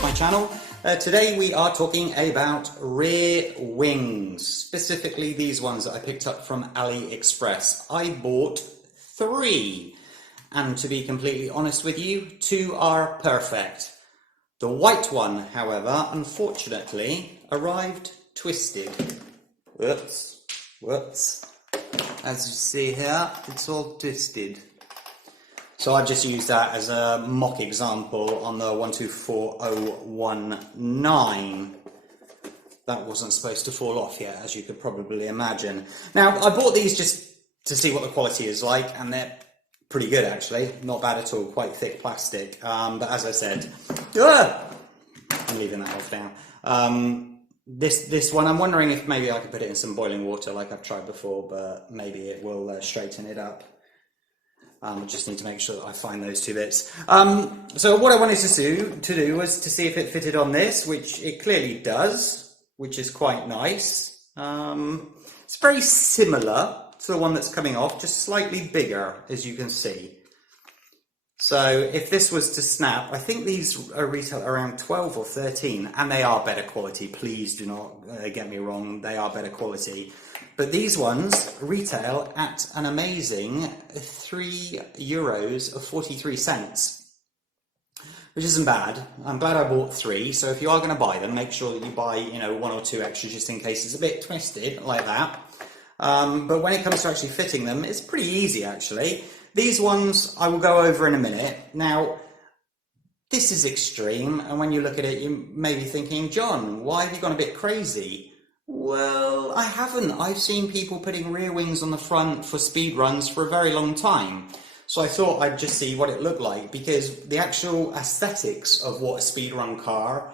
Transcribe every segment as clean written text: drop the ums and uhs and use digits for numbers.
to my channel. Today we are talking about rear wings, specifically these ones that I picked up from Aliexpress. I bought 3, and to be completely honest with you, 2 are perfect. The white one, however, unfortunately arrived twisted. Whoops. As you see here, it's all twisted. So I just used that as a mock example on the 124019. That wasn't supposed to fall off yet, as you could probably imagine. Now, I bought these just to see what the quality is like, and they're pretty good actually. Not bad at all, quite thick plastic. But as I said, I'm leaving that off now. This one, I'm wondering if maybe I could put it in some boiling water like I've tried before, but maybe it will straighten it up. I just need to make sure that I find those 2 bits. So what I wanted to do was to see if it fitted on this, which it clearly does, which is quite nice. It's very similar to the one that's coming off, just slightly bigger, as you can see. So if this was to snap, I think these are retail around 12 or 13, and they are better quality. Please do not get me wrong, they are better quality. But these ones retail at an amazing €3.43, which isn't bad. I'm glad I bought 3. So if you are going to buy them, make sure that you buy, 1 or 2 extras just in case it's a bit twisted like that. But when it comes to actually fitting them, it's pretty easy actually. These ones I will go over in a minute. Now, this is extreme, and when you look at it, you may be thinking, John, why have you gone a bit crazy? Well, I haven't. I've seen people putting rear wings on the front for speed runs for a very long time. So I thought I'd just see what it looked like, because the actual aesthetics of what a speed run car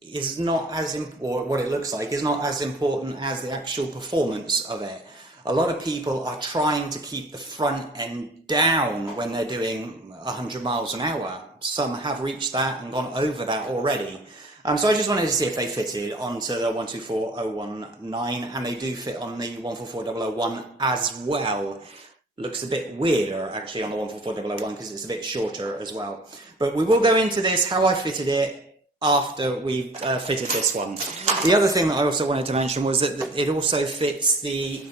is not as or what it looks like is not as important as the actual performance of it. A lot of people are trying to keep the front end down when they're doing 100 miles an hour. Some have reached that and gone over that already. So I just wanted to see if they fitted onto the 124019, and they do fit on the 144001 as well. Looks a bit weirder actually on the 144001 because it's a bit shorter as well. But we will go into this, how I fitted it, after we fitted this one. The other thing that I also wanted to mention was that it also fits the,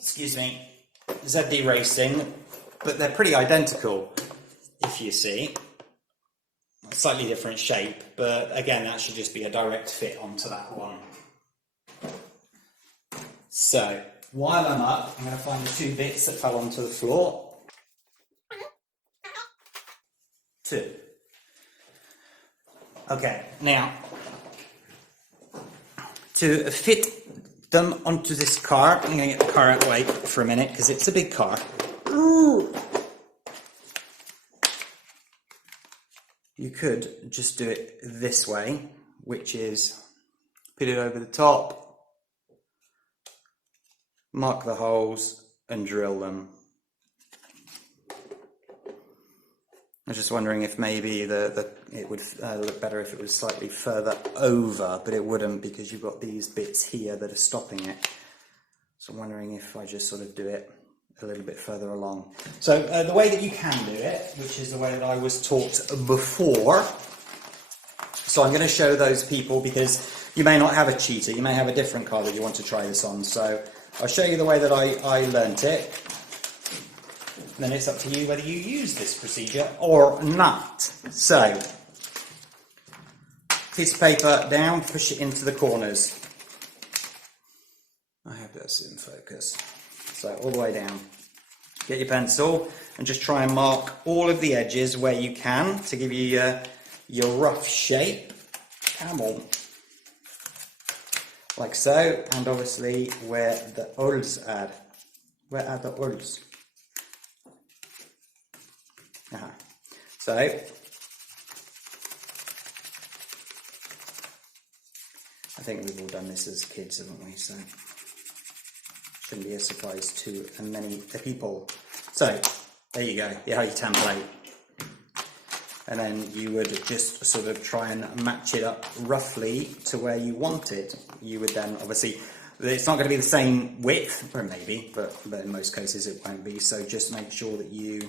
ZD Racing, but they're pretty identical, if you see. Slightly different shape, but again, that should just be a direct fit onto that one. So, while I'm up, I'm going to find the 2 bits that fell onto the floor. 2. Okay, now, to fit them onto this car, I'm going to get the car out of the way for a minute, because it's a big car. You could just do it this way, which is put it over the top, mark the holes and drill them. I was just wondering if maybe it would look better if it was slightly further over, but it wouldn't, because you've got these bits here that are stopping it. So I'm wondering if I just sort of do it a little bit further along. So the way that you can do it, which is the way that I was taught before, so I'm going to show those people, because you may not have a Cheetah, you may have a different car that you want to try this on. So I'll show you the way that I learnt it, and then it's up to you whether you use this procedure or not. So, piece of paper down, push it into the corners. I hope that's in focus. So all the way down. Get your pencil and just try and mark all of the edges where you can to give you your rough shape. Come on. Like so, and obviously where the holes are. Where are the holes? So I think we've all done this as kids, haven't we? So shouldn't be a surprise to many people. So there you go, you have your template, and then you would just sort of try and match it up roughly to where you want it. You would then obviously, it's not going to be the same width, or maybe, but in most cases it won't be, so just make sure that you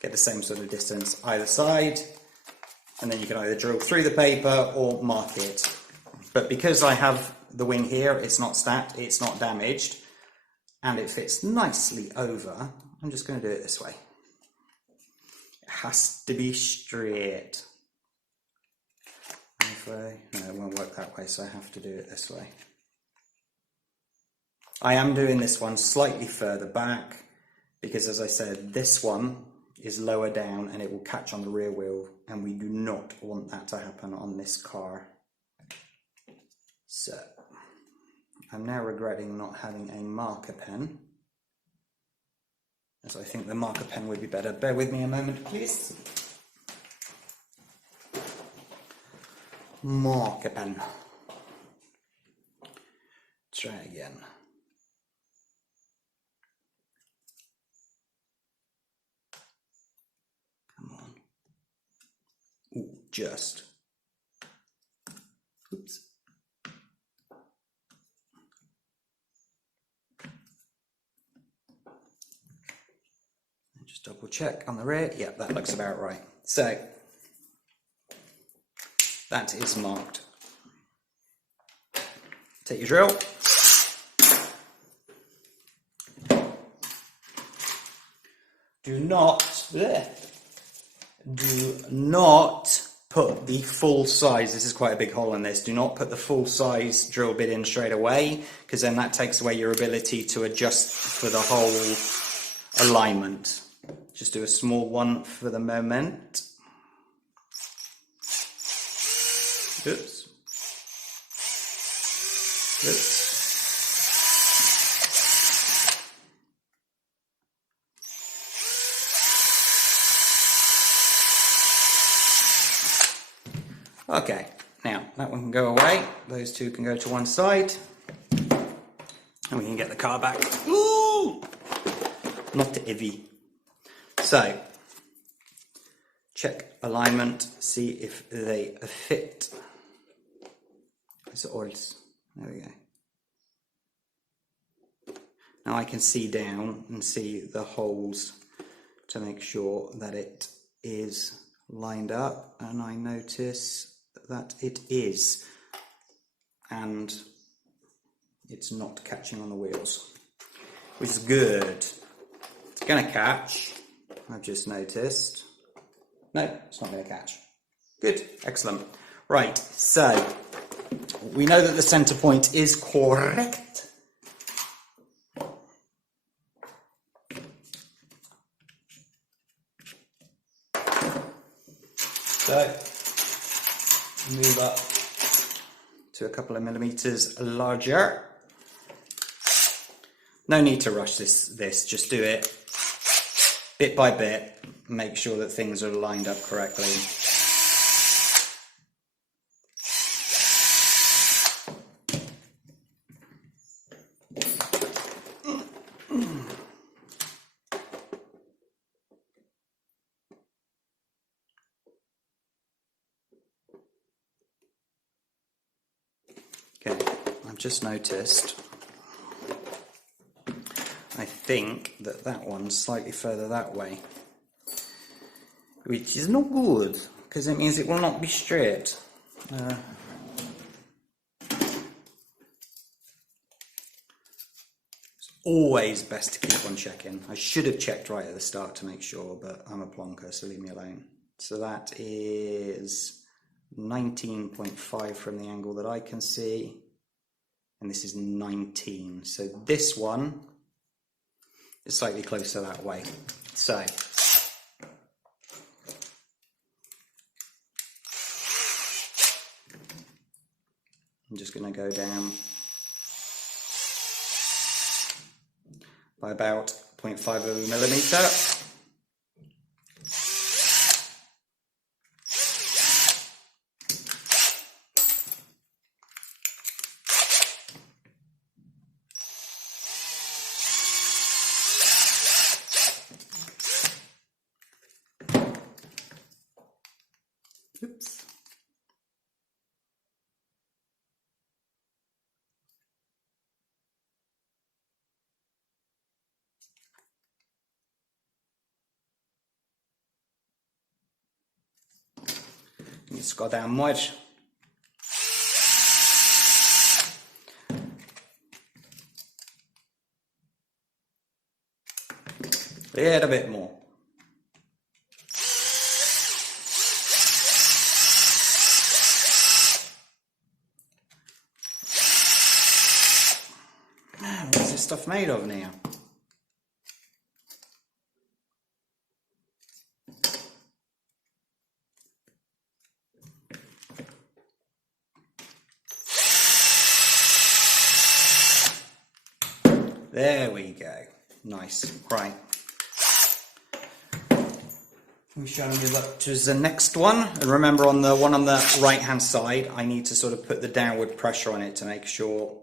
get the same sort of distance either side, and then you can either drill through the paper or mark it. But because I have the wing here, it's not stacked, it's not damaged, and it fits nicely over, I'm just going to do it this way. It has to be straight. No, it won't work that way, so I have to do it this way. I am doing this one slightly further back because, as I said, this one is lower down and it will catch on the rear wheel, and we do not want that to happen on this car. So I'm now regretting not having a marker pen, as I think the marker pen would be better. Bear with me a moment, please. Marker pen. Try again. Come on. Ooh, just. Oops. Just double check on the rear. Yeah, that looks about right. So that is marked. Take your drill. Do not put the full size, this is quite a big hole in this, do not put the full size drill bit in straight away, because then that takes away your ability to adjust for the whole alignment. Just do a small one for the moment. Oops. Oops. Okay, now that one can go away, those two can go to one side, and we can get the car back. Ooh! Not heavy. So, check alignment, see if they fit. There we go. Now I can see down and see the holes to make sure that it is lined up, and I notice that it is, and it's not catching on the wheels, which is good. It's gonna catch, I've just noticed. No, it's not gonna catch. Good, excellent. Right, so we know that the center point is correct. So move up to a couple of millimeters larger. No need to rush this, just do it bit by bit, make sure that things are lined up correctly. Okay, I've just noticed, I think that that one's slightly further that way, which is not good, because it means it will not be straight. It's always best to keep on checking. I should have checked right at the start to make sure, but I'm a plonker, so leave me alone. So that is 19.5 from the angle that I can see, and this is 19. So this one is slightly closer that way. So I'm just going to go down by about 0.5 of a millimeter. Oops. Nic składać. A little bit more. What's this stuff made of now? There we go. Nice. Right. We shall move up to the next one. And remember, on the one on the right hand side, I need to sort of put the downward pressure on it to make sure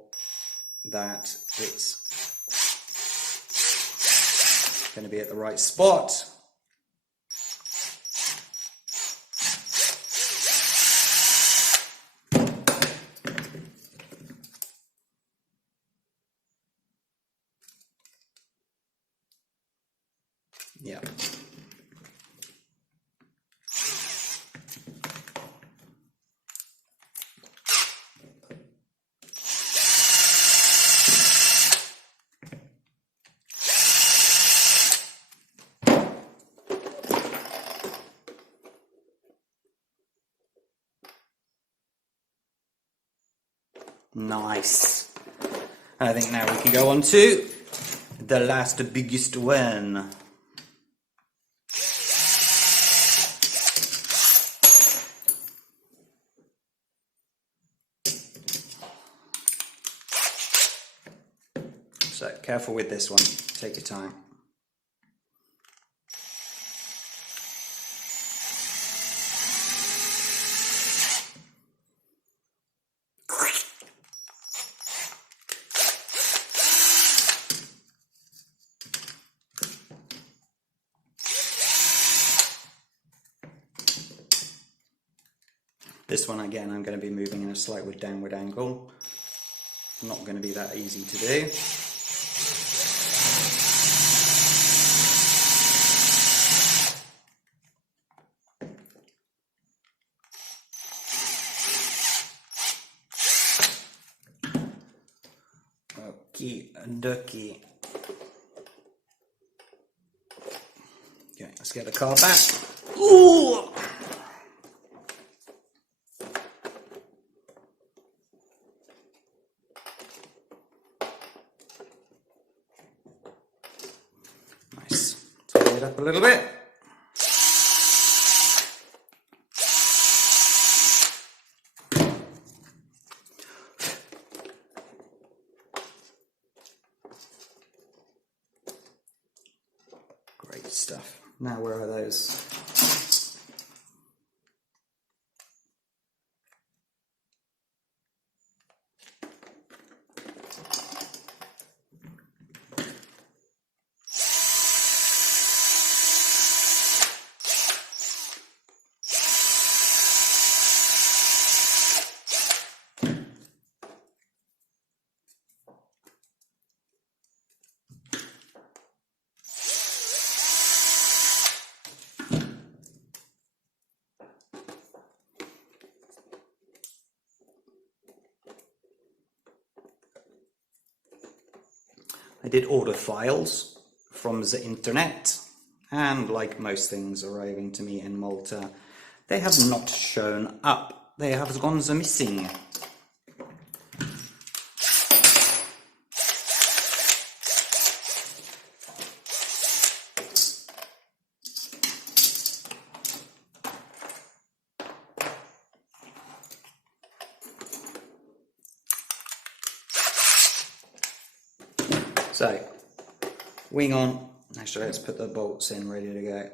that it's going to be at the right spot. Yeah. Nice. I think now we can go on to the last biggest one. So careful with this one, take your time. This one again, I'm going to be moving in a slight downward angle. Not going to be that easy to do. Okie dokie. Okay, let's get the car back. Ooh! Nice. Tighten it up a little bit. Great stuff. Now where are those? I did order files from the internet, and like most things arriving to me in Malta, they have not shown up. They have gone missing. So, wing on. Actually, let's put the bolts in ready to go.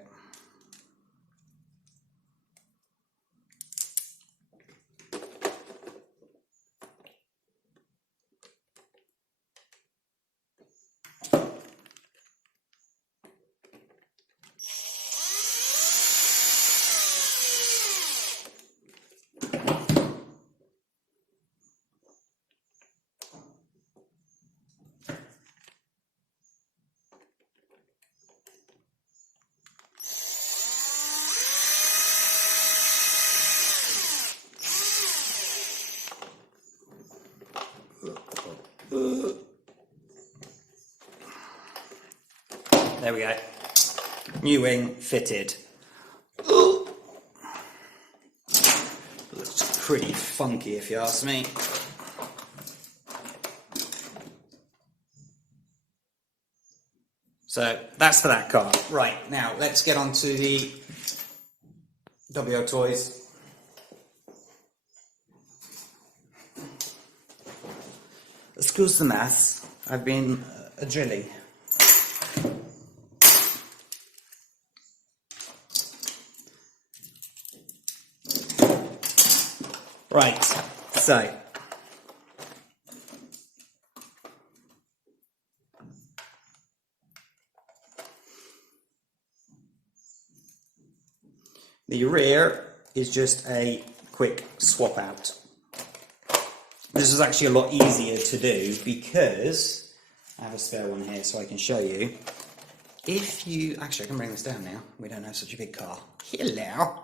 There we go. New wing fitted. Looks pretty funky if you ask me. So that's for that car. Right, now let's get on to the WO toys. Excuse the maths, I've been drilling. Right, so the rear is just a quick swap out. This is actually a lot easier to do because I have a spare one here so I can show you. If you, actually I can bring this down now, we don't have such a big car. Hello.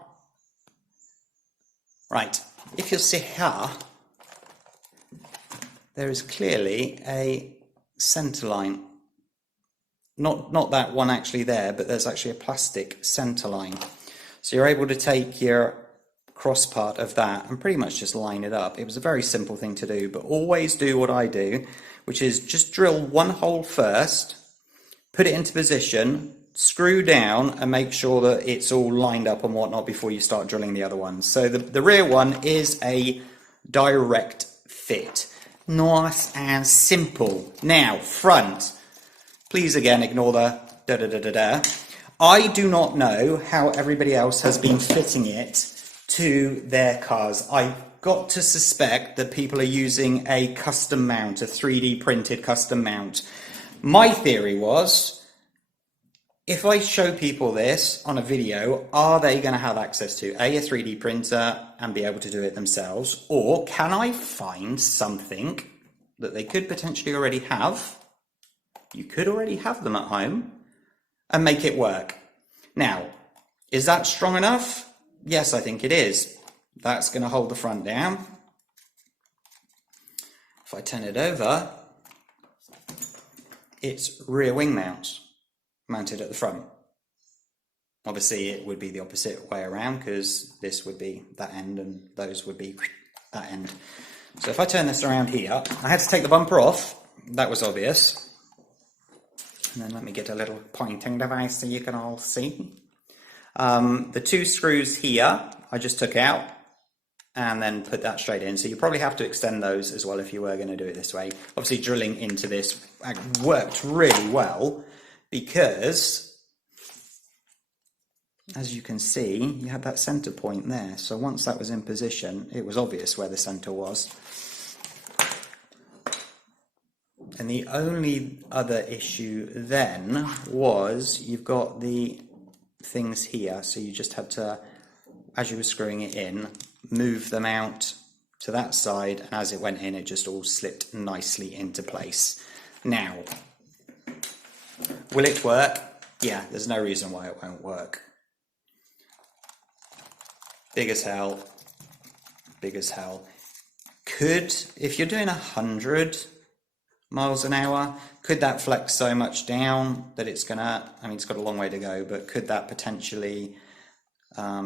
Right, if you'll see here, there is clearly a centre line. Not that one actually there, but there's actually a plastic centre line. So you're able to take your cross part of that and pretty much just line it up. It was a very simple thing to do, but always do what I do, which is just drill one hole first, put it into position, screw down and make sure that it's all lined up and whatnot before you start drilling the other ones. So the rear one is a direct fit. Nice and simple. Now, front. Please again ignore the da-da-da-da-da. I do not know how everybody else has been fitting it to their cars. I've got to suspect that people are using a custom mount, a 3D printed custom mount. My theory was, if I show people this on a video, are they going to have access to a 3D printer and be able to do it themselves? Or can I find something that they could potentially already have? You could already have them at home and make it work. Now, is that strong enough? Yes, I think it is. That's going to hold the front down. If I turn it over, it's rear wing mounts mounted at the front. Obviously it would be the opposite way around because this would be that end and those would be that end. So if I turn this around here, I had to take the bumper off. That was obvious. And then let me get a little pointing device so you can all see. The two screws here I just took out and then put that straight in. So you probably have to extend those as well if you were going to do it this way. Obviously drilling into this worked really well because, as you can see, you had that center point there. So once that was in position, it was obvious where the center was. And the only other issue then was you've got the things here. So you just had to, as you were screwing it in, move them out to that side. And as it went in, it just all slipped nicely into place. Now, will it work? Yeah, there's no reason why it won't work. Big as hell. Big as hell. Could, if you're doing 100 miles an hour, could that flex so much down that it's gonna, I mean, it's got a long way to go, but could that potentially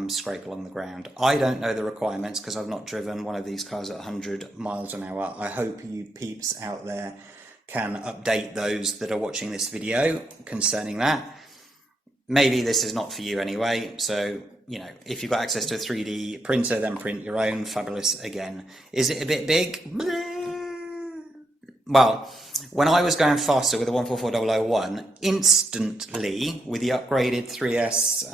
scrape along the ground? I don't know the requirements because I've not driven one of these cars at 100 miles an hour. I hope you peeps out there can update those that are watching this video concerning that. Maybe this is not for you anyway, so you know, if you've got access to a 3D printer, then print your own. Fabulous again. Is it a bit big? Well, when I was going faster with the 144001, instantly with the upgraded 3S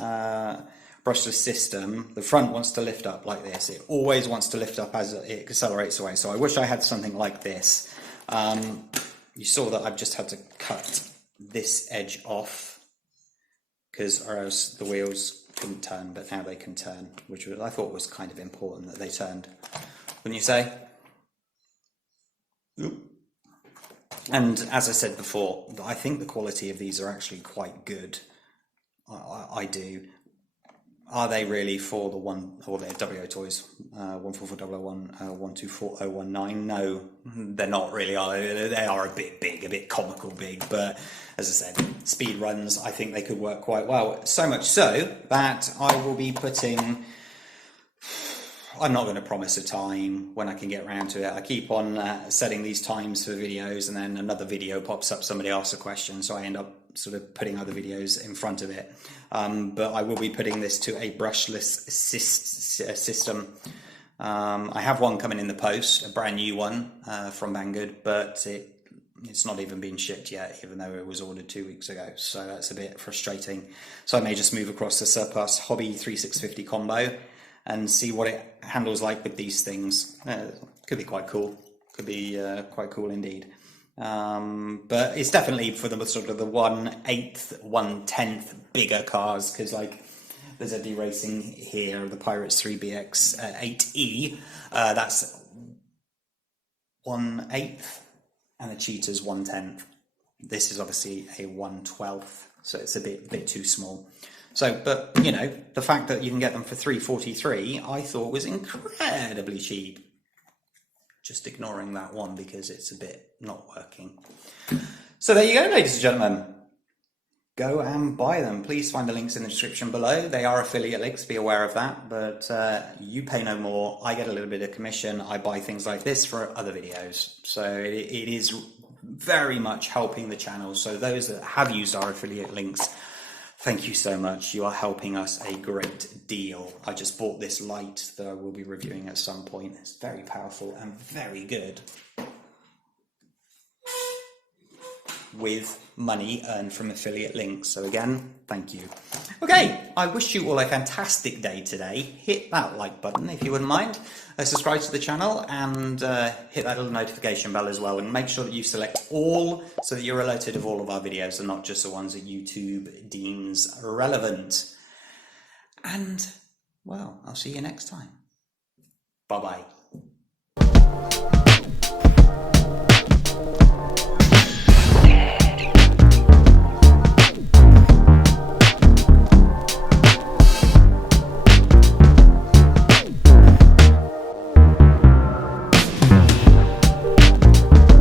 brushless system, the front wants to lift up like this. It always wants to lift up as it accelerates away. So I wish I had something like this. You saw that I've just had to cut this edge off because or else the wheels couldn't turn, but now they can turn, which I thought was kind of important that they turned, wouldn't you say? Oop. And as I said before, I think the quality of these are actually quite good. I do. are they really for the one, or their WO toys, 144001, 124019? No, they're not really, are they? They are a bit big, a bit comical big, but as I said, speed runs, I think they could work quite well. So much so that I will be putting, I'm not going to promise a time when I can get around to it. I keep on setting these times for videos, and then another video pops up, somebody asks a question, so I end up sort of putting other videos in front of it. But I will be putting this to a brushless system. I have one coming in the post, a brand new one from Banggood, but it's not even been shipped yet, even though it was ordered 2 weeks ago. So that's a bit frustrating. So I may just move across the Surplus Hobby 3650 combo and see what it handles like with these things. Could be quite cool. Could be quite cool indeed. But it's definitely for the sort of the 1/8, 1/10 bigger cars, because like the ZD Racing here, the Pirates 3BX 8E, that's 1/8, and the Cheetah's 1/10. This is obviously a 1/12, so it's a bit too small. So, but you know, the fact that you can get them for $343, I thought was incredibly cheap. Just ignoring that one because it's a bit not working. So there you go, ladies and gentlemen. Go and buy them. Please find the links in the description below. They are affiliate links, be aware of that, but you pay no more. I get a little bit of commission. I buy things like this for other videos. So it is very much helping the channel. So those that have used our affiliate links, thank you so much. You are helping us a great deal. I just bought this light that I will be reviewing at some point. It's very powerful and very good, with money earned from affiliate links. So again, thank you. Okay, I wish you all a fantastic day today. Hit that like button if you wouldn't mind. Subscribe to the channel and hit that little notification bell as well, and make sure that you select all so that you're alerted of all of our videos and not just the ones that YouTube deems relevant. And well, I'll see you next time. Bye bye.